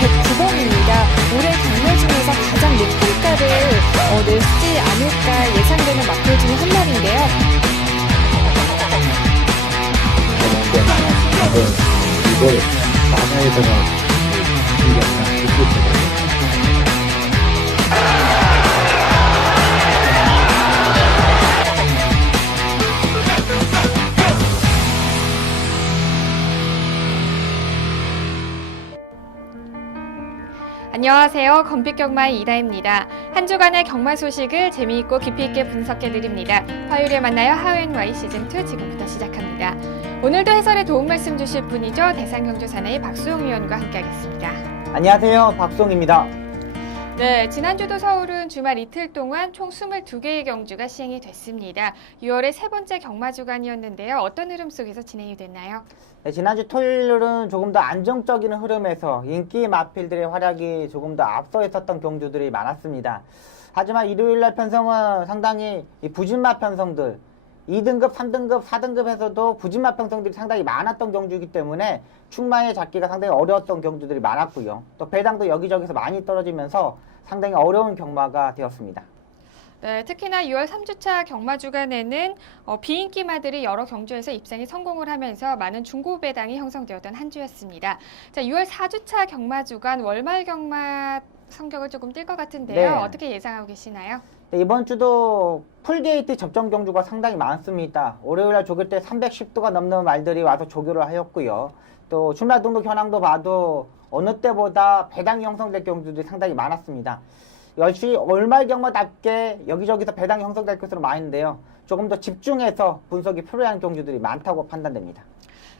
109번입니다. 올해 경매 중에서 가장 높은 가를 내지 않을까 예상되는 마필 중에 한 마리인데요. 이걸 만화에다가 안녕하세요. 건빛경마의 이다입니다. 한 주간의 경마 소식을 재미있고 깊이 있게 분석해드립니다. 화요일에 만나요. 하우앤와이 시즌2 지금부터 시작합니다. 오늘도 해설에 도움 말씀 주실 분이죠. 대상경주사나이 박수용 위원과 함께하겠습니다. 안녕하세요. 박수용입니다. 네, 지난주도 서울은 주말 이틀 동안 총 22개의 경주가 시행이 됐습니다. 6월의 세 번째 경마 주간이었는데요. 어떤 흐름 속에서 진행이 됐나요? 네, 지난주 토요일은 조금 더 안정적인 흐름에서 인기 마필들의 활약이 조금 더 앞서 있었던 경주들이 많았습니다. 하지만 일요일날 편성은 상당히 부진마 편성들 2등급, 3등급, 4등급에서도 부진마 편성들이 상당히 많았던 경주이기 때문에 충마에 잡기가 상당히 어려웠던 경주들이 많았고요. 또 배당도 여기저기서 많이 떨어지면서 상당히 어려운 경마가 되었습니다. 네, 특히나 6월 3주차 경마 주간에는 비인기마들이 여러 경주에서 입상에 성공을 하면서 많은 중고 배당이 형성되었던 한 주였습니다. 자, 6월 4주차 경마 주간 월말 경마 성격을 조금 띌 것 같은데요. 네. 어떻게 예상하고 계시나요? 네, 이번 주도 풀게이트 접전 경주가 상당히 많습니다. 월요일날 조교 때 310도가 넘는 말들이 와서 조교를 하였고요. 또 충남등록 현황도 봐도 어느 때보다 배당이 형성될 경주들이 상당히 많았습니다. 역시 월말 경마답게 여기저기서 배당이 형성될 것으로 많은데요. 조금 더 집중해서 분석이 필요한 경주들이 많다고 판단됩니다.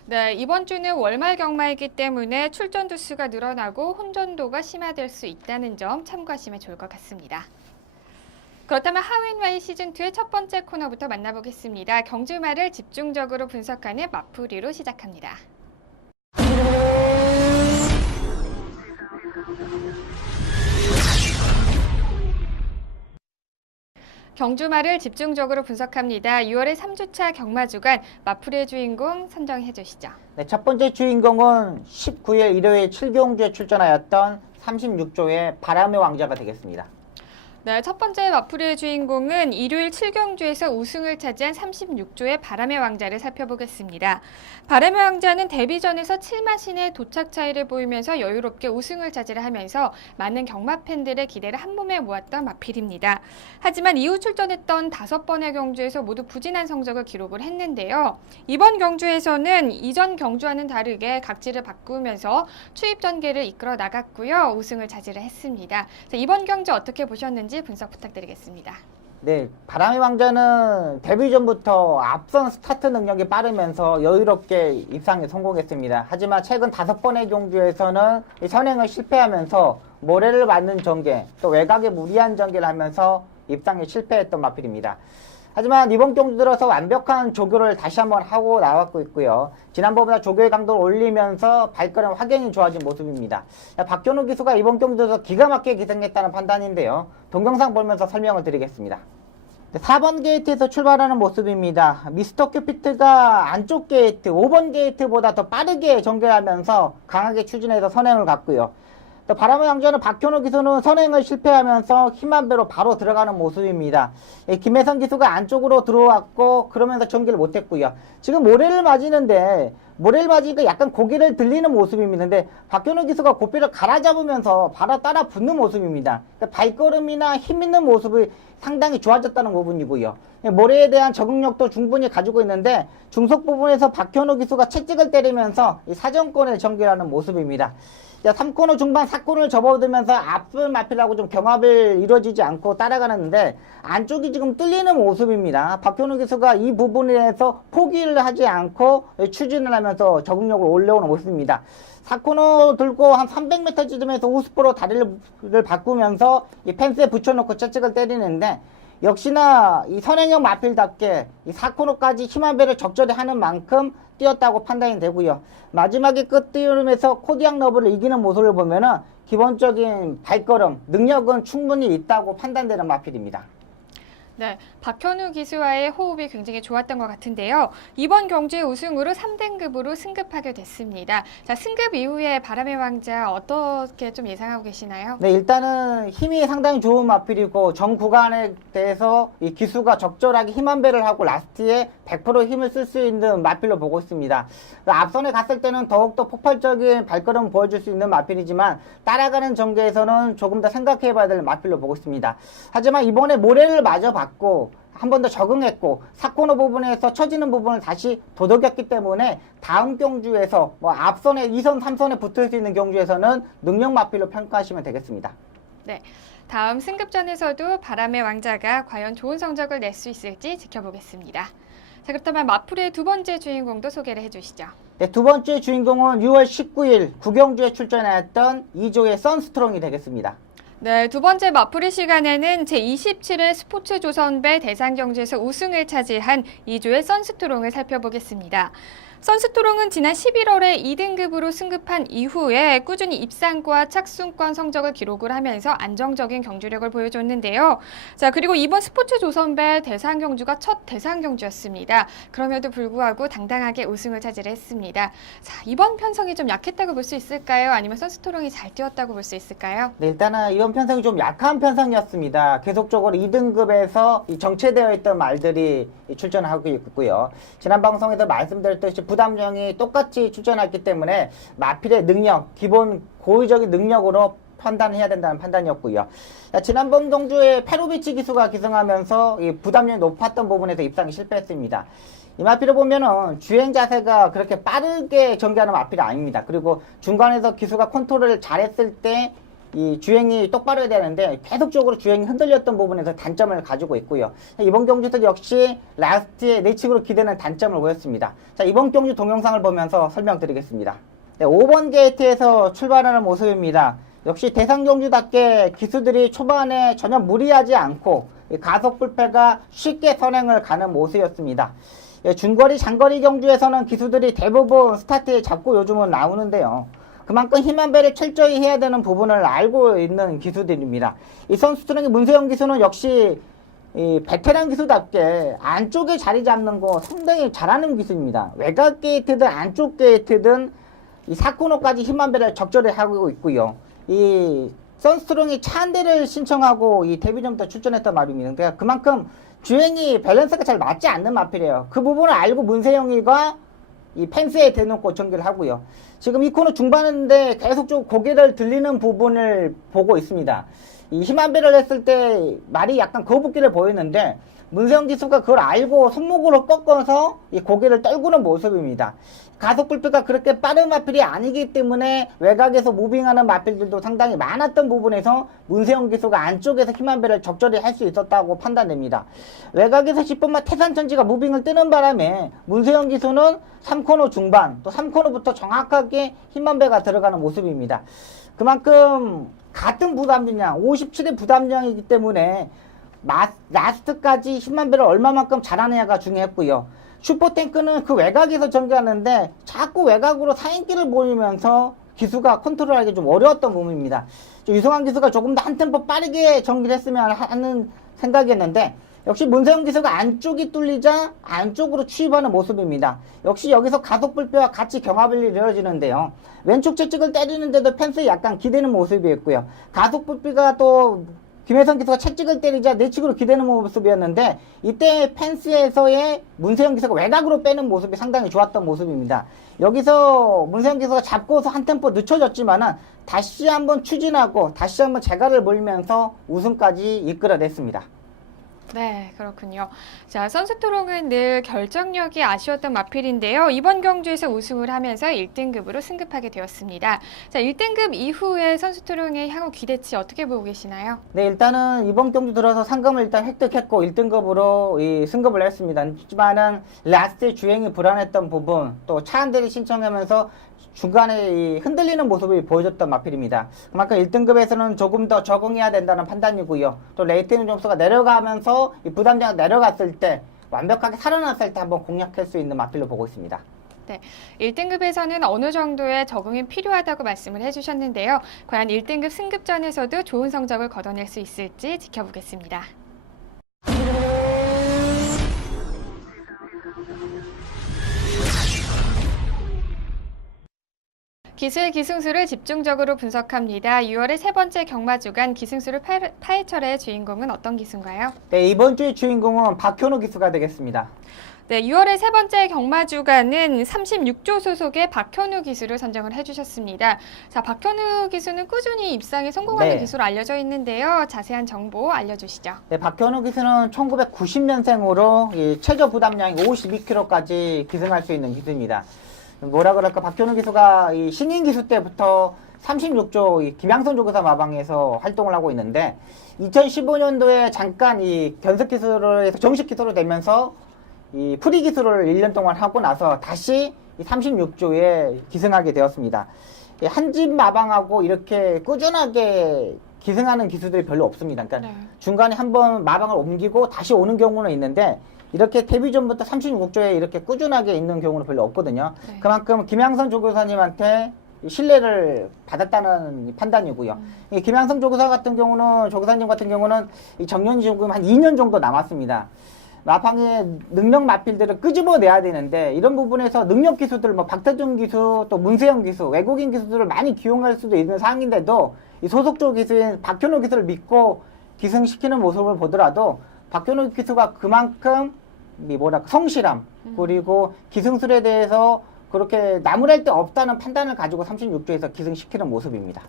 네, 이번 주는 월말 경마이기 때문에 출전두 수가 늘어나고 혼전도가 심화될 수 있다는 점 참고하시면 좋을 것 같습니다. 그렇다면 하우앤와이 시즌2의 첫 번째 코너부터 만나보겠습니다. 경주마를 집중적으로 분석하는 마풀이로 시작합니다. 경주마를 집중적으로 분석합니다. 6월의 3주차 경마 주간 마풀이의 주인공 선정해 주시죠. 네, 첫 번째 주인공은 19일 일요일 7경주에 출전하였던 36조의 바람의 왕자가 되겠습니다. 네, 첫 번째 마풀이의 주인공은 일요일 7경주에서 우승을 차지한 36조의 바람의 왕자를 살펴보겠습니다. 바람의 왕자는 데뷔전에서 7마신의 도착 차이를 보이면서 여유롭게 우승을 차지를 하면서 많은 경마 팬들의 기대를 한 몸에 모았던 마필입니다. 하지만 이후 출전했던 5번의 경주에서 모두 부진한 성적을 기록을 했는데요. 이번 경주에서는 이전 경주와는 다르게 각지를 바꾸면서 추입 전개를 이끌어 나갔고요. 우승을 차지를 했습니다. 자, 이번 경주 어떻게 보셨는지 분석 부탁드리겠습니다. 네, 바람의 왕자는 데뷔전부터 앞선 스타트 능력이 빠르면서 여유롭게 입상에 성공했습니다. 하지만 최근 5번의 경주에서는 선행을 실패하면서 모래를 맞는 전개, 또 외곽에 무리한 전개를 하면서 입상에 실패했던 마필입니다. 하지만 이번 경주 들어서 완벽한 조교를 다시 한번 하고 나왔고 있고요. 지난번보다 조교의 강도를 올리면서 발걸음 확연히 좋아진 모습입니다. 박현우 기수가 이번 경주 들어서 기가 막히게 기승했다는 판단인데요. 동영상 보면서 설명을 드리겠습니다. 4번 게이트에서 출발하는 모습입니다. 미스터 큐피트가 안쪽 게이트, 5번 게이트보다 더 빠르게 전개하면서 강하게 추진해서 선행을 갔고요. 바람의 왕자는 박현우 기수는 선행을 실패하면서 힘한 배로 바로 들어가는 모습입니다. 김혜선 기수가 안쪽으로 들어왔고 그러면서 전개를 못했고요. 지금 모래를 맞이는데 모래를 맞으니까 약간 고개를 들리는 모습입니다. 근데 박현우 기수가 고삐를 갈아잡으면서 바로 따라 붙는 모습입니다. 그러니까 발걸음이나 힘 있는 모습이 상당히 좋아졌다는 부분이고요. 모래에 대한 적응력도 충분히 가지고 있는데 중속 부분에서 박현우 기수가 채찍을 때리면서 이 사정권을 전개하는 모습입니다. 3코너 중반 4코너를 접어들면서 앞을 마필하고 좀 경합을 이루어지지 않고 따라가는데 안쪽이 지금 뚫리는 모습입니다. 박현우 기수가 이 부분에서 포기를 하지 않고 추진을 하면서 적응력을 올려오는 모습입니다. 4코너 들고 한 300m 지점에서 우스포로 다리를 바꾸면서 이 펜스에 붙여놓고 채찍을 때리는데 역시나 이 선행형 마필답게 이 4코너까지 힘한 배를 적절히 하는 만큼 뛰었다고 판단이 되고요. 마지막에 끝띄움에서 코디앙 러브를 이기는 모습을 보면은 기본적인 발걸음, 능력은 충분히 있다고 판단되는 마필입니다. 네, 박현우 기수와의 호흡이 굉장히 좋았던 것 같은데요. 이번 경주의 우승으로 3등급으로 승급하게 됐습니다. 자, 승급 이후에 바람의 왕자 어떻게 좀 예상하고 계시나요? 네, 일단은 힘이 상당히 좋은 마필이고 전 구간에 대해서 이 기수가 적절하게 힘 안배를 하고 라스트에 100% 힘을 쓸 수 있는 마필로 보고 있습니다. 앞선에 갔을 때는 더욱더 폭발적인 발걸음을 보여줄 수 있는 마필이지만 따라가는 전개에서는 조금 더 생각해봐야 될 마필로 보고 있습니다. 하지만 이번에 모래를 마저 받고 한 번 더 적응했고 사코너 부분에서 처지는 부분을 다시 도덕였기 때문에 다음 경주에서 앞선에 2선, 3선에 붙을 수 있는 경주에서는 능력 마필로 평가하시면 되겠습니다. 네, 다음 승급전에서도 바람의 왕자가 과연 좋은 성적을 낼 수 있을지 지켜보겠습니다. 자, 그렇다면 마풀의 두 번째 주인공도 소개를 해주시죠. 네, 두 번째 주인공은 6월 19일 구경주에 출전했던 2조의 선스트롱이 되겠습니다. 네, 두 번째 마풀이 시간에는 제27회 스포츠조선배 대상경주에서 우승을 차지한 2조의 선스트롱을 살펴보겠습니다. 선스트롱은 지난 11월에 2등급으로 승급한 이후에 꾸준히 입상과 착순권 성적을 기록을 하면서 안정적인 경주력을 보여줬는데요. 자, 그리고 이번 스포츠조선배 대상경주가 첫 대상경주였습니다. 그럼에도 불구하고 당당하게 우승을 차지를 했습니다. 자, 이번 편성이 좀 약했다고 볼 수 있을까요? 아니면 선스트롱이 잘 뛰었다고 볼 수 있을까요? 네, 일단은 이번 편성이 좀 약한 편성이었습니다. 계속적으로 2등급에서 정체되어 있던 말들이 출전하고 있고요. 지난 방송에서 말씀드렸듯이 부담령이 똑같이 출전했기 때문에 마필의 능력, 기본 고의적인 능력으로 판단해야 된다는 판단이었고요. 지난번 경주에 페로비치 기수가 기승하면서 이 부담력이 높았던 부분에서 입상이 실패했습니다. 이 마필을 보면은 주행 자세가 그렇게 빠르게 전개하는 마필이 아닙니다. 그리고 중간에서 기수가 컨트롤을 잘했을 때 이 주행이 똑바로 해야 되는데 계속적으로 주행이 흔들렸던 부분에서 단점을 가지고 있고요. 이번 경주도 역시 라스트에 내측으로 기대는 단점을 보였습니다. 자, 이번 경주 동영상을 보면서 설명드리겠습니다. 네, 5번 게이트에서 출발하는 모습입니다. 역시 대상 경주답게 기수들이 초반에 전혀 무리하지 않고 가속 불패가 쉽게 선행을 가는 모습이었습니다. 중거리, 장거리 경주에서는 기수들이 대부분 스타트에 잡고 요즘은 나오는데요. 그만큼 힘 안배를 철저히 해야 되는 부분을 알고 있는 기수들입니다. 이 선수들의 문세영 기수는 역시 이 베테랑 기수답게 안쪽에 자리 잡는 거 상당히 잘하는 기수입니다. 외곽 게이트든 안쪽 게이트든 이 사코너까지 힘 안배를 적절히 하고 있고요. 이 선스트롱이 차 한 대를 신청하고 이 데뷔전부터 출전했단 말입니다. 그러니까 그만큼 주행이 밸런스가 잘 맞지 않는 마필이에요. 그 부분을 알고 문세영이가 이 펜스에 대놓고 전개를 하고요. 지금 이 코너 중반인데 계속적으로 고개를 들리는 부분을 보고 있습니다. 이 힘 안배를 했을 때 말이 약간 거북기를 보이는데 문세영 기수가 그걸 알고 손목으로 꺾어서 이 고개를 떨구는 모습입니다. 가속 불패가 그렇게 빠른 마필이 아니기 때문에 외곽에서 무빙하는 마필들도 상당히 많았던 부분에서 문세영 기수가 안쪽에서 힘 안배를 적절히 할 수 있었다고 판단됩니다. 외곽에서 10분만 태산천지가 무빙을 뜨는 바람에 문세영 기수는 3코너 중반 또 3코너부터 정확하게 힘 안배가 들어가는 모습입니다. 그만큼 같은 부담량 57의 부담량이기 때문에 라스트까지 힘 안배를 얼마만큼 잘하느냐가 중요했고요. 슈퍼탱크는 그 외곽에서 전개하는데 자꾸 외곽으로 사인기를 보이면서 기수가 컨트롤하기 좀 어려웠던 부분입니다. 유성환 기수가 조금 더 한 템포 빠르게 전개를 했으면 하는 생각이었는데 역시 문세영 기수가 안쪽이 뚫리자 안쪽으로 추입하는 모습입니다. 역시 여기서 가속 불패와 같이 경합이 이루어지는데요. 왼쪽 채찍을 때리는데도 펜스에 약간 기대는 모습이었고요. 가속 불패가 또 김혜성 기수가 채찍을 때리자 내측으로 기대는 모습이었는데 이때 펜스에서의 문세영 기수가 외곽으로 빼는 모습이 상당히 좋았던 모습입니다. 여기서 문세영 기수가 잡고서 한 템포 늦춰졌지만은 다시 한번 추진하고 다시 한번 재갈을 몰면서 우승까지 이끌어냈습니다. 네, 그렇군요. 자, 선스트롱은 늘 결정력이 아쉬웠던 마필인데요. 이번 경주에서 우승을 하면서 1등급으로 승급하게 되었습니다. 자, 1등급 이후에 선스트롱의 향후 기대치 어떻게 보고 계시나요? 네, 일단은 이번 경주 들어서 상금을 일단 획득했고 1등급으로 승급을 했습니다. 하지만은 라스트 주행이 불안했던 부분 또 차 한 대를 신청하면서 중간에 흔들리는 모습을 보여줬던 마필입니다. 그만큼 1등급에서는 조금 더 적응해야 된다는 판단이고요. 또 레이팅 점수가 내려가면서 이 부담자가 내려갔을 때 완벽하게 살아났을 때 한번 공략할 수 있는 마필로 보고 있습니다. 네, 1등급에서는 어느 정도의 적응이 필요하다고 말씀을 해주셨는데요. 과연 1등급 승급전에서도 좋은 성적을 거둬낼 수 있을지 지켜보겠습니다. 기술 기승수를 집중적으로 분석합니다. 6월의 세 번째 경마 주간 기승수를 파헤쳐라의 주인공은 어떤 기수인가요? 네, 이번 주의 주인공은 박현우 기수가 되겠습니다. 네, 6월의 세 번째 경마 주간은 36조 소속의 박현우 기수를 선정을 해주셨습니다. 자, 박현우 기수는 꾸준히 입상에 성공하는 네. 기수로 알려져 있는데요. 자세한 정보 알려주시죠. 네, 박현우 기수는 1990년생으로 최저 부담량이 52kg까지 기승할 수 있는 기수입니다. 뭐라 그럴까, 박현우 기수가 이 신인 기수 때부터 36조 이 김양선 조교사 마방에서 활동을 하고 있는데 2015년도에 잠깐 이 견습 기수를 해서 정식 기수로 되면서 이 프리 기수를 1년 동안 하고 나서 다시 이 36조에 기승하게 되었습니다. 한 집 마방하고 이렇게 꾸준하게 기승하는 기수들이 별로 없습니다. 그러니까 네. 중간에 한번 마방을 옮기고 다시 오는 경우는 있는데 이렇게 데뷔 전부터 36조에 이렇게 꾸준하게 있는 경우는 별로 없거든요. 네. 그만큼 김양선 조교사님한테 신뢰를 받았다는 판단이고요. 이 김양선 조교사 같은 경우는, 조교사님 같은 경우는 이 정년 지금 한 2년 정도 남았습니다. 마방의 능력 마필들을 끄집어내야 되는데 이런 부분에서 능력 기수들, 뭐 박태준 기수, 또 문세영 기수, 외국인 기수들을 많이 기용할 수도 있는 상황인데도 이 소속조 기수인 박현우 기수를 믿고 기승시키는 모습을 보더라도 박현우 기수가 그만큼 성실함, 그리고 기승술에 대해서 그렇게 나무랄 데 없다는 판단을 가지고 36조에서 기승시키는 모습입니다.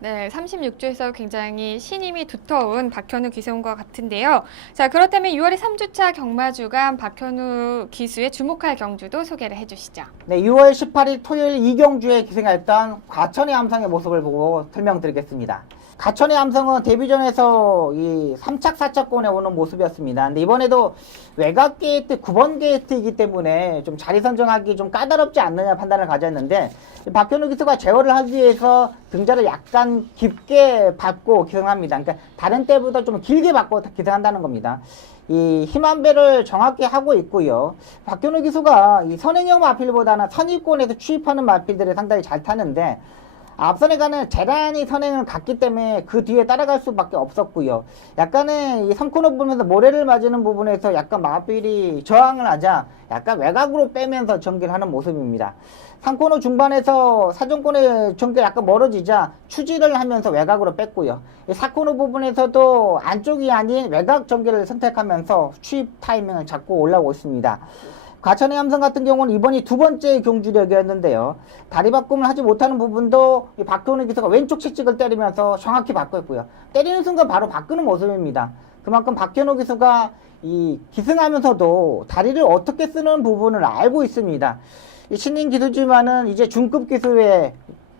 네, 36조에서 굉장히 신임이 두터운 박현우 기수인 것 같은데요. 자, 그렇다면 6월의 3주차 경마 주간 박현우 기수의 주목할 경주도 소개를 해주시죠. 네, 6월 18일 토요일 이경주에 기승했던 과천의 함성의 모습을 보고 설명드리겠습니다. 가천의 함성은 데뷔전에서 이 3착 4착권에 오는 모습이었습니다. 근데 이번에도 외곽 게이트 9번 게이트이기 때문에 좀 자리 선정하기 좀 까다롭지 않느냐 판단을 가졌는데 박현우 기수가 제어를 하기 위해서 등자를 약간 깊게 밟고 기승합니다. 그러니까 다른 때보다 좀 길게 밟고 기승한다는 겁니다. 이 힘한 배를 정확히 하고 있고요. 박현우 기수가 이 선행형 마필보다는 선입권에서 추입하는 마필들을 상당히 잘 타는데 앞선에 가는 재란이 선행을 갔기 때문에 그 뒤에 따라갈 수밖에 없었고요. 약간의 이 3코너 보면서 모래를 맞는 부분에서 약간 마필이 저항을 하자 약간 외곽으로 빼면서 전개를 하는 모습입니다. 3코너 중반에서 사정권의 전개 약간 멀어지자 추지를 하면서 외곽으로 뺐고요. 4코너 부분에서도 안쪽이 아닌 외곽 전개를 선택하면서 추입 타이밍을 잡고 올라오고 있습니다. 과천의 함성 같은 경우는 이번이 두 번째 경주력이었는데요. 다리 바꿈을 하지 못하는 부분도 이 박현우 기수가 왼쪽 채찍을 때리면서 정확히 바꿨고요. 때리는 순간 바로 바꾸는 모습입니다. 그만큼 박현우 기수가 이 기승하면서도 다리를 어떻게 쓰는 부분을 알고 있습니다. 이 신인 기수지만은 이제 중급 기수의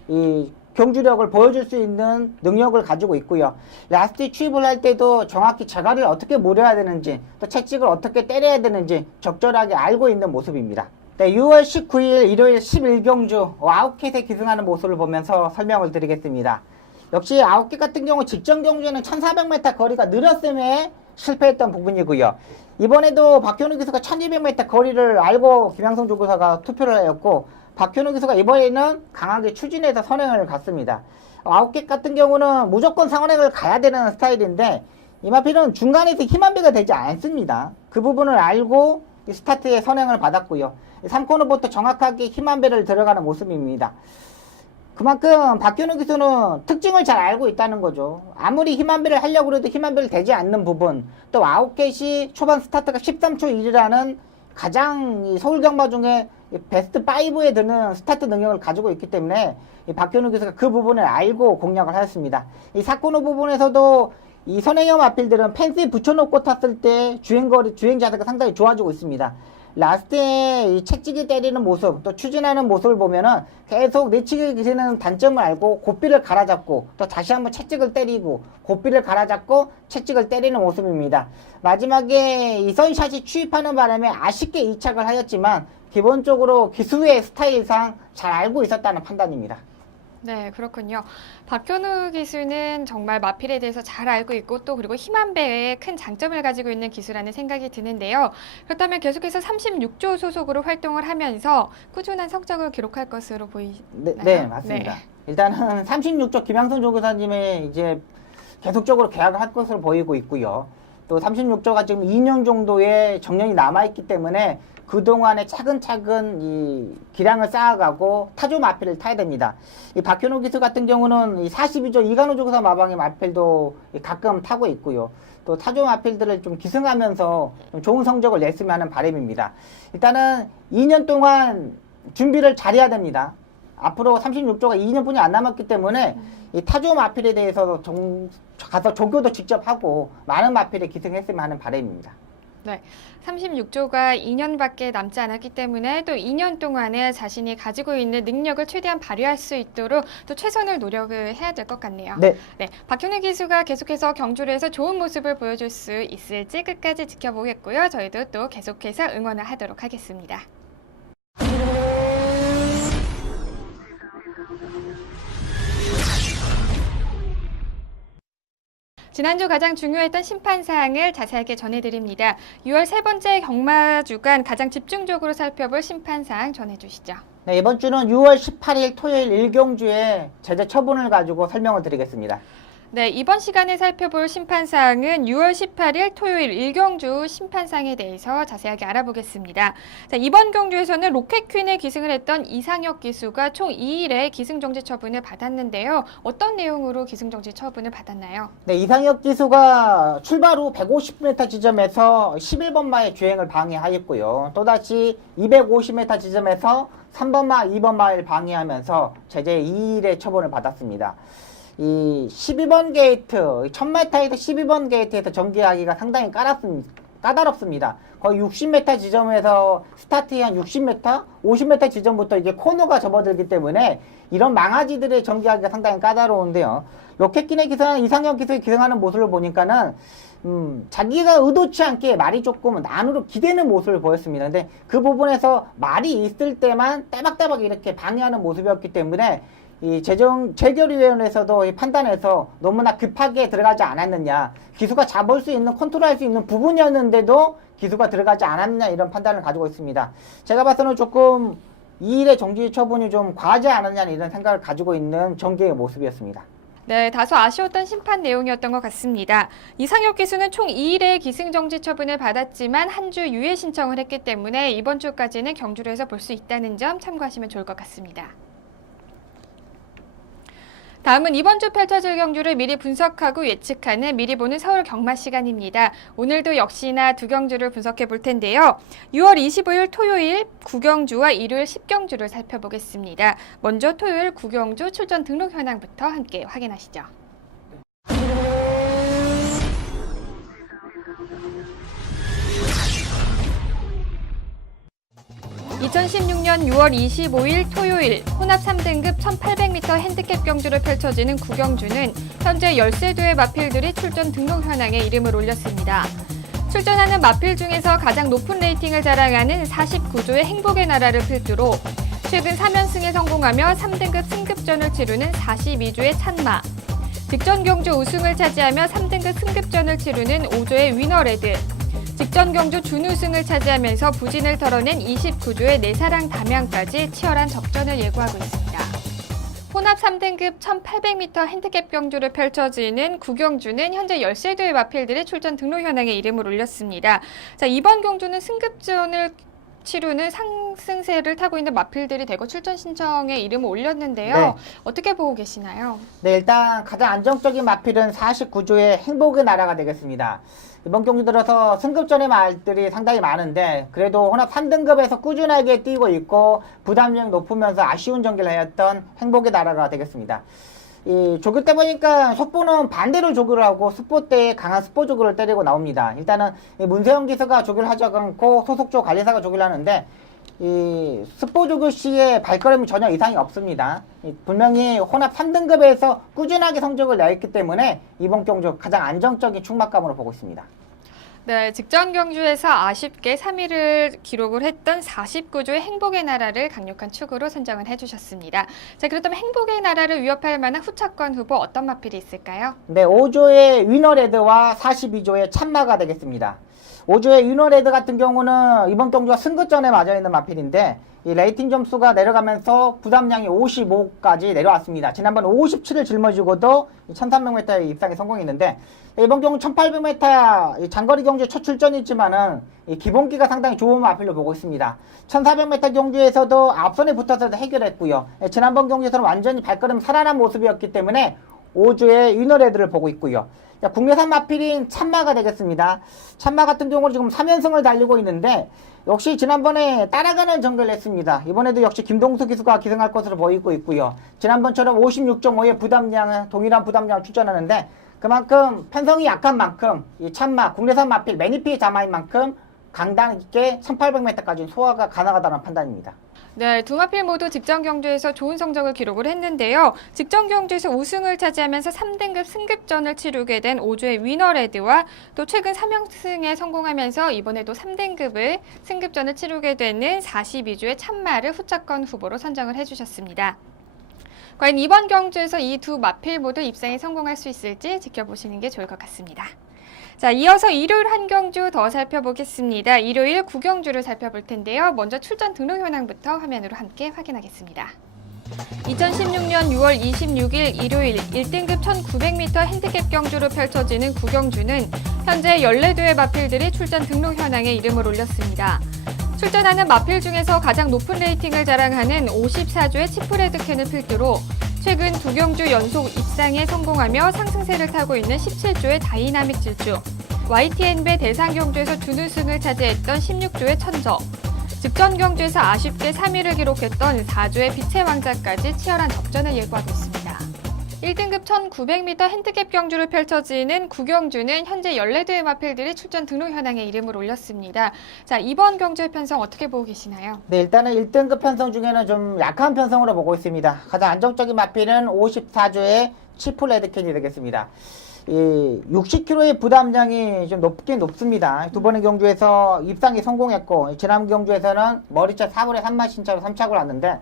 이 경주력을 보여줄 수 있는 능력을 가지고 있고요. 라스트 추입을 할 때도 정확히 자갈을 어떻게 물어야 되는지 또 채찍을 어떻게 때려야 되는지 적절하게 알고 있는 모습입니다. 네, 6월 19일 일요일 11경주 아웃캣에 기승하는 모습을 보면서 설명을 드리겠습니다. 역시 아웃캣 같은 경우 직전 경주에는 1400m 거리가 느렸음에 실패했던 부분이고요. 이번에도 박현우 기수가 1200m 거리를 알고 김양성 조교사가 투표를 하였고 박현우 기수가 이번에는 강하게 추진해서 선행을 갔습니다. 아웃객 같은 경우는 무조건 상원행을 가야 되는 스타일인데 이마필은 중간에서 힘한 배가 되지 않습니다. 그 부분을 알고 스타트에 선행을 받았고요. 3코너부터 정확하게 힘한 배를 들어가는 모습입니다. 그만큼 박현우 기수는 특징을 잘 알고 있다는 거죠. 아무리 힘한 배를 하려고 해도 힘한 배를 되지 않는 부분, 또 아웃겟이 초반 스타트가 13초 1이라는 가장 서울 경마 중에 베스트 5에 드는 스타트 능력을 가지고 있기 때문에 박현우 기수가 그 부분을 알고 공략을 하였습니다. 이 사코노 부분에서도 이 선행형 마필들은 펜스에 붙여놓고 탔을 때 주행 자세가 상당히 좋아지고 있습니다. 라스트에 이 채찍이 때리는 모습, 또 추진하는 모습을 보면은 계속 내치기 기세는 단점을 알고 고삐를 갈아잡고 또 다시 한번 채찍을 때리고 고삐를 갈아잡고 채찍을 때리는 모습입니다. 마지막에 이 선샷이 추입하는 바람에 아쉽게 2착을 하였지만 기본적으로 기수의 스타일상 잘 알고 있었다는 판단입니다. 네, 그렇군요. 박현우 기수는 정말 마필에 대해서 잘 알고 있고 또 그리고 힘한 배에 큰 장점을 가지고 있는 기수라는 생각이 드는데요. 그렇다면 계속해서 36조 소속으로 활동을 하면서 꾸준한 성적을 기록할 것으로 보이나요? 네, 맞습니다. 네. 일단은 36조 김양선 조교사님의 이제 계속적으로 계약을 할 것으로 보이고 있고요. 또 36조가 지금 2년 정도의 정년이 남아있기 때문에 그동안에 차근차근 이 기량을 쌓아가고 타조 마필을 타야 됩니다. 이 박현우 기수 같은 경우는 이 42조 이간호 조사 마방의 마필도 가끔 타고 있고요. 또 타조 마필들을 좀 기승하면서 좀 좋은 성적을 냈으면 하는 바람입니다. 일단은 2년 동안 준비를 잘해야 됩니다. 앞으로 36조가 2년뿐이 안 남았기 때문에 이 타조 마필에 대해서 가서 조교도 직접 하고 많은 마필에 기승했으면 하는 바람입니다. 네, 36조가 2년밖에 남지 않았기 때문에 또 2년 동안에 자신이 가지고 있는 능력을 최대한 발휘할 수 있도록 또 최선을 노력을 해야 될 것 같네요. 네. 네, 박현우 기수가 계속해서 경주를 해서 좋은 모습을 보여줄 수 있을지 끝까지 지켜보겠고요. 저희도 또 계속해서 응원을 하도록 하겠습니다. 지난주 가장 중요했던 심판 사항을 자세하게 전해드립니다. 6월 세 번째 경마 주간 가장 집중적으로 살펴볼 심판 사항 전해주시죠. 네, 이번 주는 6월 18일 토요일 1경주의 제재 처분을 가지고 설명을 드리겠습니다. 네, 이번 시간에 살펴볼 심판사항은 6월 18일 토요일 1경주 심판사항에 대해서 자세하게 알아보겠습니다. 자, 이번 경주에서는 로켓퀸에 기승을 했던 이상혁 기수가 총 2일의 기승정지 처분을 받았는데요. 어떤 내용으로 기승정지 처분을 받았나요? 네, 이상혁 기수가 출발 후 150m 지점에서 11번마의 주행을 방해하였고요. 또다시 250m 지점에서 3번마, 2번마를 방해하면서 제재 2일의 처분을 받았습니다. 이 12번 게이트, 1000m에서 12번 게이트에서 전개하기가 상당히 까다롭습니다. 거의 60m 지점에서 스타트의 한 60m, 50m 지점부터 이게 코너가 접어들기 때문에 이런 망아지들의 전개하기가 상당히 까다로운데요. 로켓킨의 기승, 이상형 기술이 기승하는 모습을 보니까는 자기가 의도치 않게 말이 조금 안으로 기대는 모습을 보였습니다. 근데 그 부분에서 말이 있을 때만 따박따박 이렇게 방해하는 모습이었기 때문에 이 재결위원회에서도 이 판단해서 너무나 급하게 들어가지 않았느냐, 기수가 잡을 수 있는, 컨트롤할 수 있는 부분이었는데도 기수가 들어가지 않았느냐, 이런 판단을 가지고 있습니다. 제가 봐서는 조금 2일의 정지 처분이 좀 과하지 않았냐, 이런 생각을 가지고 있는 정계의 모습이었습니다. 네, 다소 아쉬웠던 심판 내용이었던 것 같습니다. 이상혁 기수는 총 2일의 기승정지 처분을 받았지만 한 주 유예 신청을 했기 때문에 이번 주까지는 경주를 해서 볼 수 있다는 점 참고하시면 좋을 것 같습니다. 다음은 이번 주 펼쳐질 경주를 미리 분석하고 예측하는 미리 보는 서울 경마 시간입니다. 오늘도 역시나 두 경주를 분석해 볼 텐데요. 6월 25일 토요일 9경주와 일요일 10경주를 살펴보겠습니다. 먼저 토요일 9경주 출전 등록 현황부터 함께 확인하시죠. 2016년 6월 25일 토요일 혼합 3등급 1800m 핸디캡 경주를 펼쳐지는 9경주는 현재 13대의 마필들이 출전 등록 현황에 이름을 올렸습니다. 출전하는 마필 중에서 가장 높은 레이팅을 자랑하는 49조의 행복의 나라를 필두로 최근 3연승에 성공하며 3등급 승급전을 치르는 42조의 찬마, 직전 경주 우승을 차지하며 3등급 승급전을 치르는 5조의 위너레드, 직전 경주 준우승을 차지하면서 부진을 털어낸 29조의 내사랑 담양까지 치열한 적전을 예고하고 있습니다. 혼합 3등급 1800m 핸디캡 경주를 펼쳐지는 9경주는 현재 13대의 마필들의 출전 등록 현황에 이름을 올렸습니다. 자, 이번 경주는 승급전을 치르는 상승세를 타고 있는 마필들이 대거 출전 신청에 이름을 올렸는데요. 네. 어떻게 보고 계시나요? 네, 일단 가장 안정적인 마필은 49조의 행복의 나라가 되겠습니다. 이번 경주 들어서 승급전의 말들이 상당히 많은데 그래도 혼합 3등급에서 꾸준하게 뛰고 있고 부담력이 높으면서 아쉬운 전개를 하였던 행복의 나라가 되겠습니다. 이 조교 때 보니까 속보는 반대로 조교를 하고 스포 때 강한 스포 조교를 때리고 나옵니다. 일단은 이 문세영 기수가 조교를 하지 않고 소속조 관리사가 조교를 하는데 이 스포 조교 씨의 발걸음이 전혀 이상이 없습니다. 분명히 혼합 3등급에서 꾸준하게 성적을 내었기 때문에 이번 경주 가장 안정적인 충막감으로 보고 있습니다. 네, 직전 경주에서 아쉽게 3위를 기록을 했던 49조의 행복의 나라를 강력한 축으로 선정을 해주셨습니다. 자, 그렇다면 행복의 나라를 위협할 만한 후차권 후보 어떤 마필이 있을까요? 네, 5조의 위너레드와 42조의 참마가 되겠습니다. 5조의 위너레드 같은 경우는 이번 경주가 승급전에 맞아 있는 마필인데 이 레이팅 점수가 내려가면서 부담량이 55까지 내려왔습니다. 지난번 57을 짊어지고도 1300m의 입상에 성공했는데 이번 경우 1800m 장거리 경주에 첫 출전이지만은 기본기가 상당히 좋은 마필로 보고 있습니다. 1400m 경주에서도 앞선에 붙어서 해결했고요. 지난번 경주에서는 완전히 발걸음 살아난 모습이었기 때문에 5조의 위너레드를 보고 있고요. 자, 국내산 마필인 참마가 되겠습니다. 참마 같은 경우는 지금 3연승을 달리고 있는데 역시 지난번에 따라가는 전개를 했습니다. 이번에도 역시 김동수 기수가 기승할 것으로 보이고 있고요. 지난번처럼 56.5의 부담량, 동일한 부담량을 출전하는데 그만큼 편성이 약한 만큼 이 참마, 국내산 마필, 매니피 자마인 만큼 강단 있게 1800m까지 소화가 가능하다는 판단입니다. 네, 두 마필 모두 직전 경주에서 좋은 성적을 기록을 했는데요. 직전 경주에서 우승을 차지하면서 3등급 승급전을 치르게 된 5조의 위너레드와 또 최근 3연승에 성공하면서 이번에도 3등급을 승급전을 치르게 되는 42조의 참마를 후차권 후보로 선정을 해주셨습니다. 과연 이번 경주에서 이 두 마필 모두 입상에 성공할 수 있을지 지켜보시는 게 좋을 것 같습니다. 자, 이어서 일요일 한 경주 더 살펴보겠습니다. 일요일 9경주를 살펴볼 텐데요. 먼저 출전 등록 현황부터 화면으로 함께 확인하겠습니다. 2016년 6월 26일 일요일 1등급 1900m 핸디캡 경주로 펼쳐지는 9경주는 현재 14대의 마필들이 출전 등록 현황에 이름을 올렸습니다. 출전하는 마필 중에서 가장 높은 레이팅을 자랑하는 54조의 치프레드캔을 필두로 최근 2경주 연속 입상에 성공하며 상승세를 타고 있는 17조의 다이나믹 질주, YTN배 대상 경주에서 준우승을 차지했던 16조의 천저, 직전 경주에서 아쉽게 3위를 기록했던 4조의 빛의 왕자까지 치열한 접전을 예고하고 있습니다. 1등급 1900m 핸디캡 경주를 펼쳐지는 9경주는 현재 14대의 마필들이 출전 등록 현황에 이름을 올렸습니다. 자, 이번 경주의 편성 어떻게 보고 계시나요? 네, 일단은 1등급 편성 중에는 좀 약한 편성으로 보고 있습니다. 가장 안정적인 마필은 54조의 치프레드캔이 되겠습니다. 이 60kg의 부담량이 좀 높긴 높습니다. 두 번의 경주에서 입상에 성공했고 지난 경주에서는 머리차 4분의 3만 신차로 3착을 왔는데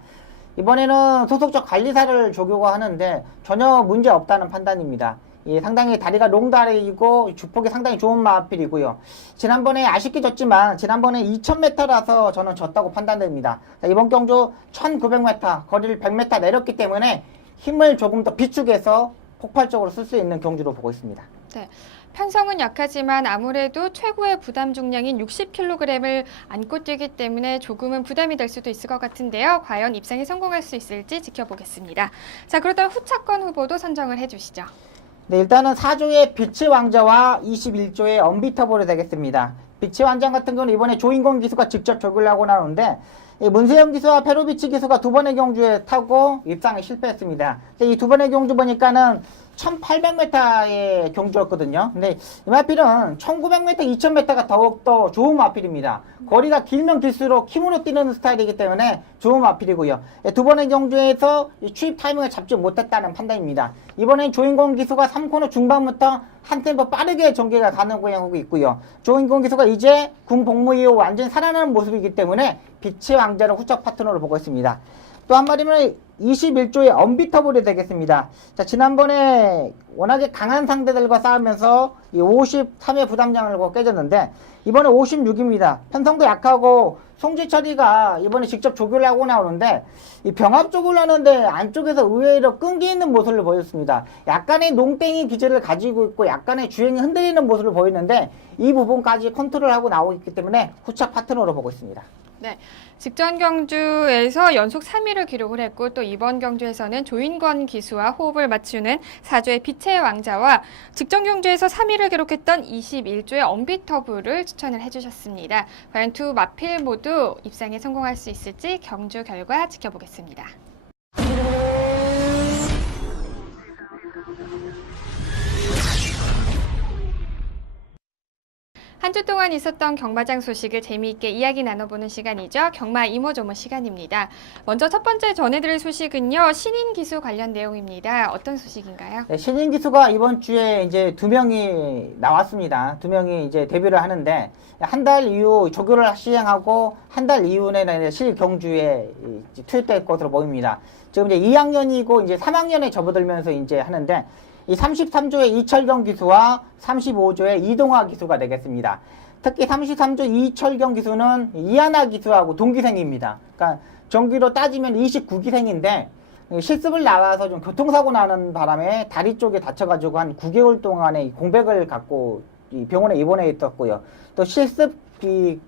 이번에는 소속적 관리사를 조교가 하는데 전혀 문제 없다는 판단입니다. 상당히 다리가 롱다리이고 주폭이 상당히 좋은 마필이고요. 지난번에 아쉽게 졌지만 지난번에 2000m라서 저는 졌다고 판단됩니다. 이번 경주 1900m 거리를 100m 내렸기 때문에 힘을 조금 더 비축해서 폭발적으로 쓸 수 있는 경주로 보고 있습니다. 네, 편성은 약하지만 아무래도 최고의 부담 중량인 60kg을 안고 뛰기 때문에 조금은 부담이 될 수도 있을 것 같은데요. 과연 입상에 성공할 수 있을지 지켜보겠습니다. 자, 그렇다면 후차권 후보도 선정을 해주시죠. 네, 일단은 4조의 빛의 왕자와 21조의 언비터블이 되겠습니다. 빛의 왕자 같은 경우는 이번에 조인권 기수가 직접 조교를 하고 나오는데 문세영 기수와 페로비치 기수가 두 번의 경주에 타고 입상에 실패했습니다. 이 두 번의 경주 보니까는 1800m의 경주였거든요. 근데 이 마필은 1900m, 2000m가 더욱더 좋은 마필입니다. 거리가 길면 길수록 힘으로 뛰는 스타일이기 때문에 좋은 마필이고요. 두 번의 경주에서 추입 타이밍을 잡지 못했다는 판단입니다. 이번엔 조인권 기수가 3코너 중반부터 한 템포 빠르게 전개가 가능하고 있고요. 조인권 기수가 이제 군 복무 이후 완전히 살아나는 모습이기 때문에 빛의 왕자를 후적 파트너로 보고 있습니다. 또 한 마리는 21조의 언비터블이 되겠습니다. 자, 지난번에 워낙에 강한 상대들과 싸우면서 이 53의 부담량을 깨졌는데 이번에 56입니다. 편성도 약하고 송지철이가 이번에 직접 조교를 하고 나오는데 이 병합 조교를 하는데 안쪽에서 의외로 끈기 있는 모습을 보였습니다. 약간의 농땡이 기질을 가지고 있고 약간의 주행이 흔들리는 모습을 보이는데 이 부분까지 컨트롤하고 나오고 있기 때문에 후차 파트너로 보고 있습니다. 네, 직전 경주에서 연속 3위를 기록을 했고 또 이번 경주에서는 조인권 기수와 호흡을 맞추는 4조의 빛의 왕자와 직전 경주에서 3위를 기록했던 21조의 언비터블을 추천을 해주셨습니다. 과연 두 마필 모두 입상에 성공할 수 있을지 경주 결과 지켜보겠습니다. 한 주 동안 있었던 경마장 소식을 재미있게 이야기 나눠보는 시간이죠. 경마 이모저모 시간입니다. 먼저 첫 번째 전해드릴 소식은요. 신인 기수 관련 내용입니다. 어떤 소식인가요? 네, 신인 기수가 이번 주에 이제 2명이 나왔습니다. 2명이 이제 데뷔를 하는데 한 달 이후 조교를 시행하고 한 달 이후에는 실경주에 투입될 것으로 보입니다. 지금 이제 2학년이고 이제 3학년에 접어들면서 이제 하는데 이 33조의 이철경 기수와 35조의 이동화 기수가 되겠습니다. 특히 33조 이철경 기수는 이하나 기수하고 동기생입니다. 그러니까 정기로 따지면 29기생인데 실습을 나가서 좀 교통사고 나는 바람에 다리 쪽에 다쳐가지고 한 9개월 동안의 공백을 갖고 이 병원에 입원해 있었고요. 또 실습 이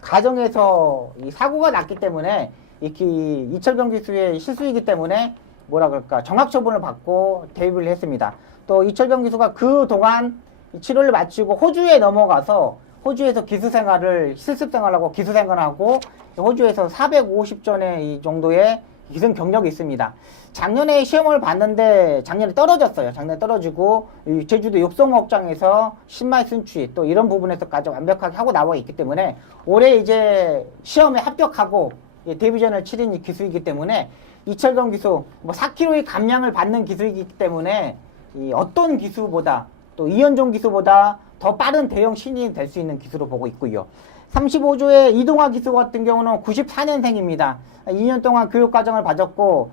과정에서 이 사고가 났기 때문에 이철경 기수의 실수이기 때문에 뭐라 그럴까 정학 처분을 받고 대입을 했습니다. 또 이철경 기수가 그 동안 치료를 마치고 호주에 넘어가서 호주에서 기수 생활을 실습 생활하고 기수 생활하고 호주에서 450전의 이 정도의 기승 경력이 있습니다. 작년에 시험을 봤는데 작년에 떨어졌어요. 작년에 떨어지고 이 제주도 육성목장에서 신말 순취 또 이런 부분에서까지 완벽하게 하고 나와 있기 때문에 올해 이제 시험에 합격하고 데뷔전을 치른 이 기수이기 때문에 이철경 기수 뭐 4kg의 감량을 받는 기수이기 때문에 이 어떤 기수보다 또 이현종 기수보다 더 빠른 대형 신인이 될 수 있는 기수로 보고 있고요. 35조의 이동화 기수 같은 경우는 94년생입니다. 2년 동안 교육과정을 받았고,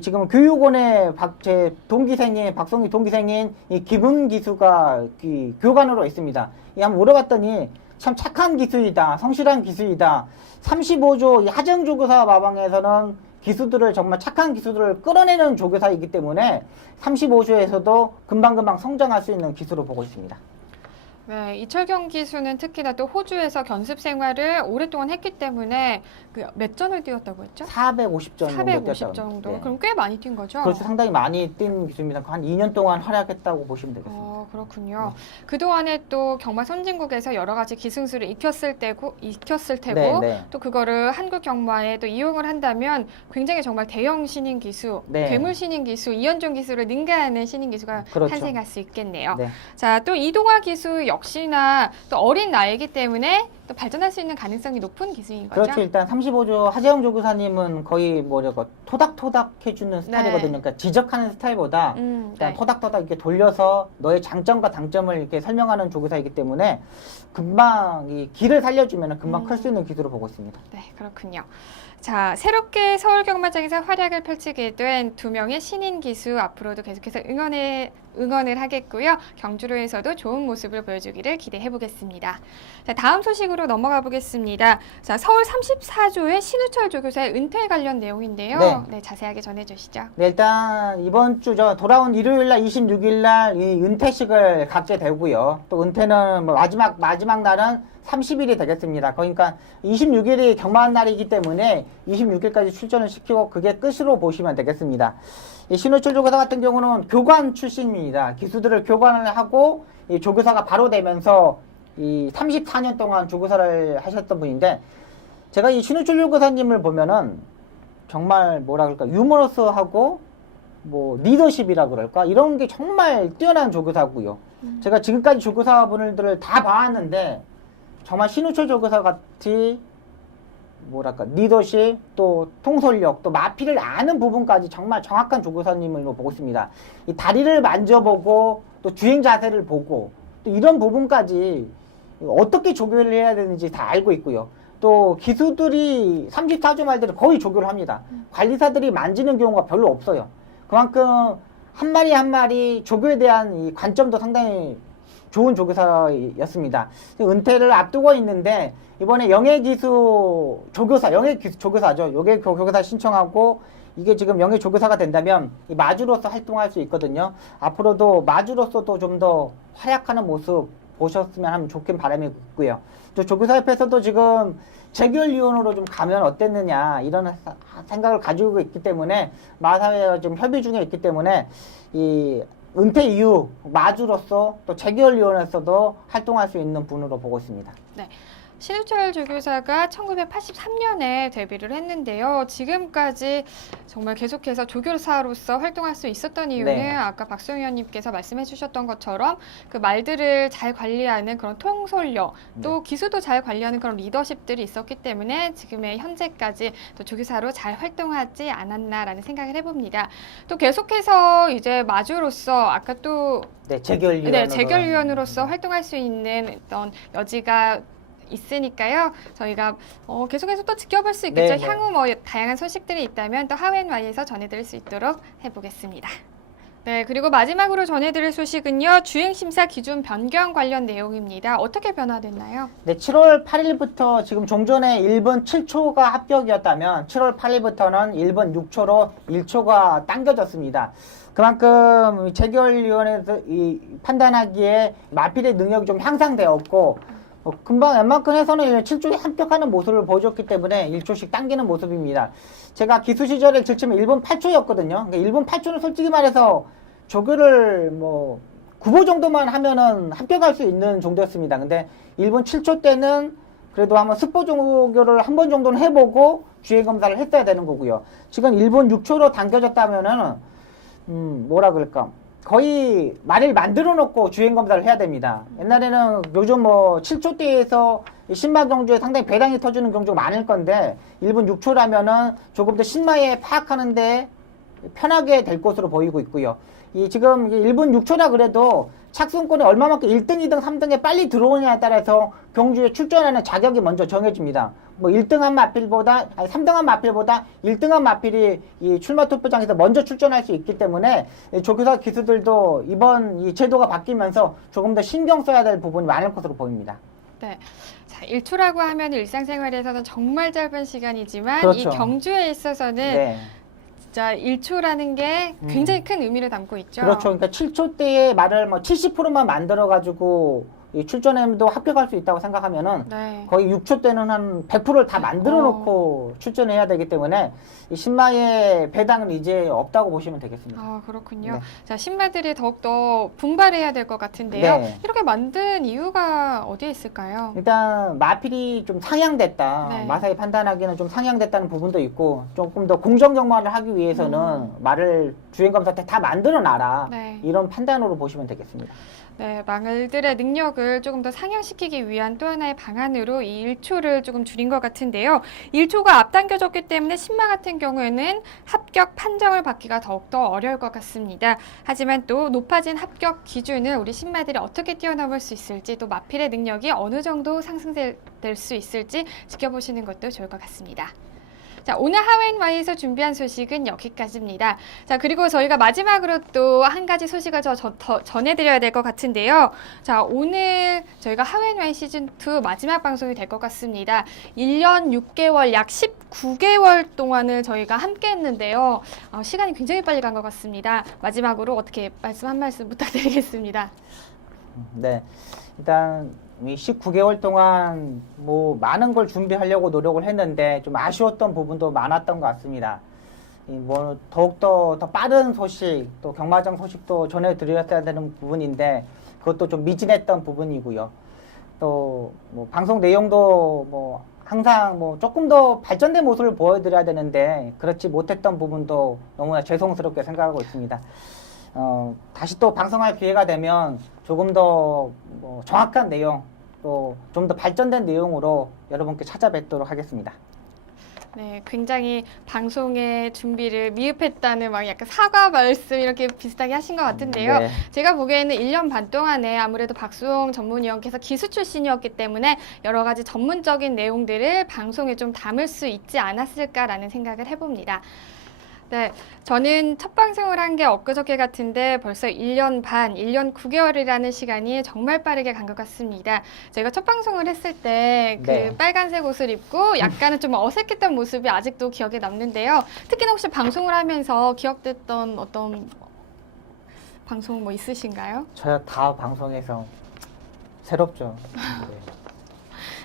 지금 교육원의 제 동기생인, 박성희 동기생인 이 김은 기수가 교관으로 있습니다. 한번 물어봤더니 참 착한 기수이다, 성실한 기수이다. 35조 이 하정조교사 마방에서는 기수들을 정말 착한 기수들을 끌어내는 조교사이기 때문에 35조에서도 금방금방 성장할 수 있는 기수로 보고 있습니다. 네, 이철경 기수는 특히나 또 호주에서 견습 생활을 오랫동안 했기 때문에 몇 전을 뛰었다고 했죠? 450전 450 정도. 네. 그럼 꽤 많이 뛴 거죠? 그렇죠. 상당히 많이 뛴 기수입니다. 한 2년 동안 활약했다고 보시면 되겠습니다. 그렇군요. 그동안에 또 경마 선진국에서 여러 가지 기승술을 익혔을 테고 네, 네. 또 그거를 한국 경마에 또 이용을 한다면 굉장히 정말 대형 신인 기수, 네. 괴물 신인 기수, 이현종 기수를 능가하는 신인 기수가 그렇죠. 탄생할 수 있겠네요. 네. 자, 또 이동화 기수 역시나 또 어린 나이이기 때문에 또 발전할 수 있는 가능성이 높은 기수인 거죠? 그렇죠. 일단 35조 하재영 조교사님은 거의 뭐라고 토닥토닥 해주는 스타일이거든요. 그러니까 지적하는 스타일보다 일단 네. 토닥토닥 이렇게 돌려서 너의 장점과 단점을 이렇게 설명하는 조교사이기 때문에 금방 이 길을 살려주면 금방 클 수 있는 기수로 보고 있습니다. 네, 그렇군요. 자, 새롭게 서울경마장에서 활약을 펼치게 된 두 명의 신인 기수 앞으로도 계속해서 응원을 하겠고요. 경주로에서도 좋은 모습을 보여주기를 기대해 보겠습니다. 자, 다음 소식으로 넘어가 보겠습니다. 자, 서울 34조의 신우철 조교사의 은퇴 관련 내용인데요. 네, 자세하게 전해주시죠. 네, 일단 이번 주죠. 돌아온 일요일날 26일날 이 은퇴식을 갖게 되고요. 또 은퇴는 뭐 마지막 날은 30일이 되겠습니다. 그러니까 26일이 경마한 날이기 때문에 26일까지 출전을 시키고 그게 끝으로 보시면 되겠습니다. 이 신우철 조교사 같은 경우는 교관 출신입니다. 기수들을 교관을 하고 이 조교사가 바로 되면서 이 34년 동안 조교사를 하셨던 분인데 제가 이 신우철 조교사님을 보면은 정말 뭐라 그럴까 유머러스하고 뭐 리더십이라 그럴까 이런 게 정말 뛰어난 조교사고요. 제가 지금까지 조교사분들을 다 봐왔는데 정말 신우철 조교사 같이 뭐랄까 리더십 또 통솔력 또 마피를 아는 부분까지 정말 정확한 조교사님으로 보고 있습니다. 이 다리를 만져보고 또 주행 자세를 보고 또 이런 부분까지 어떻게 조교를 해야 되는지 다 알고 있고요. 또 기수들이 34조 말대로 거의 조교를 합니다. 관리사들이 만지는 경우가 별로 없어요. 그만큼 한 마리 한 마리 조교에 대한 이 관점도 상당히 좋은 조교사였습니다. 은퇴를 앞두고 있는데 이번에 영예기수 조교사죠. 영예교사 신청하고 이게 지금 영예조교사가 된다면 이 마주로서 활동할 수 있거든요. 앞으로도 마주로서도 좀 더 활약하는 모습 보셨으면 하면 좋긴 바람이 있고요. 또 조교사협회에서도 지금 재결위원으로 좀 가면 어땠느냐 이런 생각을 가지고 있기 때문에 마사회와 좀 협의 중에 있기 때문에 이 은퇴 이후 마주로서 또 재결위원회에서도 활동할 수 있는 분으로 보고 있습니다. 네. 신우철 조교사가 1983년에 데뷔를 했는데요. 지금까지 정말 계속해서 조교사로서 활동할 수 있었던 이유는 네. 아까 박수영 의원님께서 말씀해 주셨던 것처럼 그 말들을 잘 관리하는 그런 통솔력, 또 기수도 잘 관리하는 그런 리더십들이 있었기 때문에 지금의 현재까지 또 조교사로 잘 활동하지 않았나라는 생각을 해봅니다. 또 계속해서 이제 마주로서 아까 또 재결위원으로서 활동할 수 있는 어떤 여지가 있으니까요. 저희가 계속해서 또 지켜볼 수 있겠죠. 네, 네. 향후 뭐 다양한 소식들이 있다면 또 하웬와이에서 전해드릴 수 있도록 해보겠습니다. 네, 그리고 마지막으로 전해드릴 소식은요. 주행심사 기준 변경 관련 내용입니다. 어떻게 변화됐나요? 네, 7월 8일부터 지금 종전에 1분 7초가 합격이었다면 7월 8일부터는 1분 6초로 1초가 당겨졌습니다. 그만큼 재결위원회에서 이 판단하기에 마필의 능력이 좀 향상되었고 금방 웬만큼 해서는 7초에 합격하는 모습을 보여줬기 때문에 1초씩 당기는 모습입니다. 제가 기수 시절에 질치면 1분 8초였거든요. 그러니까 1분 8초는 솔직히 말해서 조교를 뭐 9보 정도만 하면은 합격할 수 있는 정도였습니다. 근데 1분 7초 때는 그래도 한번 스포 조교를 한 번 정도는 해보고 주행 검사를 했어야 되는 거고요. 지금 1분 6초로 당겨졌다면은 뭐라 그럴까? 거의 말을 만들어 놓고 주행 검사를 해야 됩니다. 옛날에는 요즘 뭐 7초대에서 신마 경주에 상당히 배당이 터지는 경주가 많을 건데 1분 6초라면은 조금 더 신마에 파악하는데 편하게 될 것으로 보이고 있고요. 이 지금 1분 6초라 그래도 착순권이 얼마만큼 1등, 2등, 3등에 빨리 들어오냐에 따라서 경주에 출전하는 자격이 먼저 정해집니다. 뭐 1등한 마필보다, 아니 3등한 마필보다 1등한 마필이 이 출마 투표장에서 먼저 출전할 수 있기 때문에 조교사 기수들도 이번 이 제도가 바뀌면서 조금 더 신경 써야 될 부분이 많을 것으로 보입니다. 네. 자, 1초라고 하면 일상생활에서는 정말 짧은 시간이지만 그렇죠. 이 경주에 있어서는 네. 진짜 1초라는 게 굉장히 큰 의미를 담고 있죠. 그렇죠. 그러니까 7초대의 말을 뭐 70%만 만들어가지고 이 출전에도 합격할 수 있다고 생각하면은 네. 거의 6초 때는 한 100%를 다 만들어 놓고 출전해야 되기 때문에 이 신마의 배당은 이제 없다고 보시면 되겠습니다. 아, 그렇군요. 네. 자, 신마들이 더욱더 분발해야 될 것 같은데요. 네. 이렇게 만든 이유가 어디에 있을까요? 일단 마필이 좀 상향됐다. 네. 마사이 판단하기에는 좀 상향됐다는 부분도 있고 조금 더 공정 경마를 하기 위해서는 말을 주행검사 때 다 만들어 놔라. 네. 이런 판단으로 보시면 되겠습니다. 네, 말들의 능력을 조금 더 상향시키기 위한 또 하나의 방안으로 이 1초를 조금 줄인 것 같은데요. 1초가 앞당겨졌기 때문에 신마 같은 경우에는 합격 판정을 받기가 더욱더 어려울 것 같습니다. 하지만 또 높아진 합격 기준을 우리 신마들이 어떻게 뛰어넘을 수 있을지 또 마필의 능력이 어느 정도 상승될 수 있을지 지켜보시는 것도 좋을 것 같습니다. 자, 오늘 하웬와이에서 준비한 소식은 여기까지입니다. 자, 그리고 저희가 마지막으로 또 한 가지 소식을 더 전해드려야 될 것 같은데요. 자, 오늘 저희가 하웬와이 시즌2 마지막 방송이 될 것 같습니다. 1년 6개월, 약 19개월 동안을 저희가 함께 했는데요. 시간이 굉장히 빨리 간 것 같습니다. 마지막으로 어떻게 한 말씀 부탁드리겠습니다. 네. 일단 이 19개월 동안 뭐 많은 걸 준비하려고 노력을 했는데 좀 아쉬웠던 부분도 많았던 것 같습니다. 뭐 더욱더 더 빠른 소식 또 경마장 소식도 전해드렸어야 되는 부분인데 그것도 좀 미진했던 부분이고요. 또 뭐 방송 내용도 뭐 항상 뭐 조금 더 발전된 모습을 보여드려야 되는데 그렇지 못했던 부분도 너무나 죄송스럽게 생각하고 있습니다. 다시 또 방송할 기회가 되면 조금 더 뭐 정확한 내용 또 좀 더 발전된 내용으로 여러분께 찾아뵙도록 하겠습니다. 네, 굉장히 방송의 준비를 미흡했다는 막 약간 사과 말씀 이렇게 비슷하게 하신 것 같은데요. 네. 제가 보기에는 1년 반 동안에 아무래도 박수홍 전문위원께서 기수 출신이었기 때문에 여러 가지 전문적인 내용들을 방송에 좀 담을 수 있지 않았을까라는 생각을 해봅니다. 네, 저는 첫 방송을 한 게 엊그저께 같은데 벌써 1년 반, 1년 9개월이라는 시간이 정말 빠르게 간 것 같습니다. 제가 첫 방송을 했을 때 그 네. 빨간색 옷을 입고 약간은 좀 어색했던 모습이 아직도 기억에 남는데요. 특히나 혹시 방송을 하면서 기억됐던 어떤 방송 뭐 있으신가요? 저야 다 방송에서 새롭죠. 네.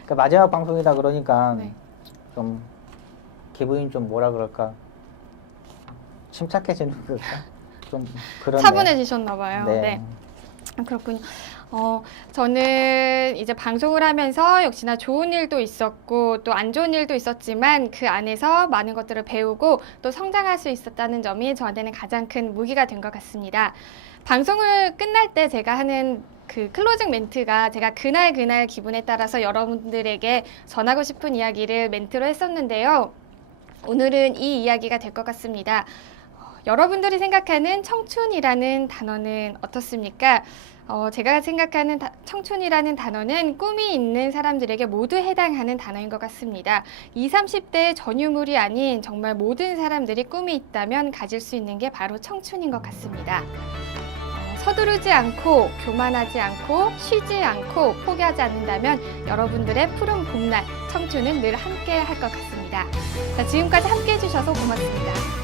그러니까 마지막 방송이다 그러니까 네. 좀 기분이 좀 뭐라 그럴까 침착해지는 걸까? 좀 그런 차분해지셨나 봐요. 네. 네. 그렇군요. 저는 이제 방송을 하면서 역시나 좋은 일도 있었고 또 안 좋은 일도 있었지만 그 안에서 많은 것들을 배우고 또 성장할 수 있었다는 점이 저한테는 가장 큰 무기가 된 것 같습니다. 방송을 끝날 때 제가 하는 그 클로징 멘트가 제가 그날 기분에 따라서 여러분들에게 전하고 싶은 이야기를 멘트로 했었는데요. 오늘은 이 이야기가 될 것 같습니다. 여러분들이 생각하는 청춘이라는 단어는 어떻습니까? 제가 생각하는 청춘이라는 단어는 꿈이 있는 사람들에게 모두 해당하는 단어인 것 같습니다. 20, 30대의 전유물이 아닌 정말 모든 사람들이 꿈이 있다면 가질 수 있는 게 바로 청춘인 것 같습니다. 서두르지 않고, 교만하지 않고, 쉬지 않고, 포기하지 않는다면 여러분들의 푸른 봄날, 청춘은 늘 함께 할 것 같습니다. 자, 지금까지 함께 해주셔서 고맙습니다.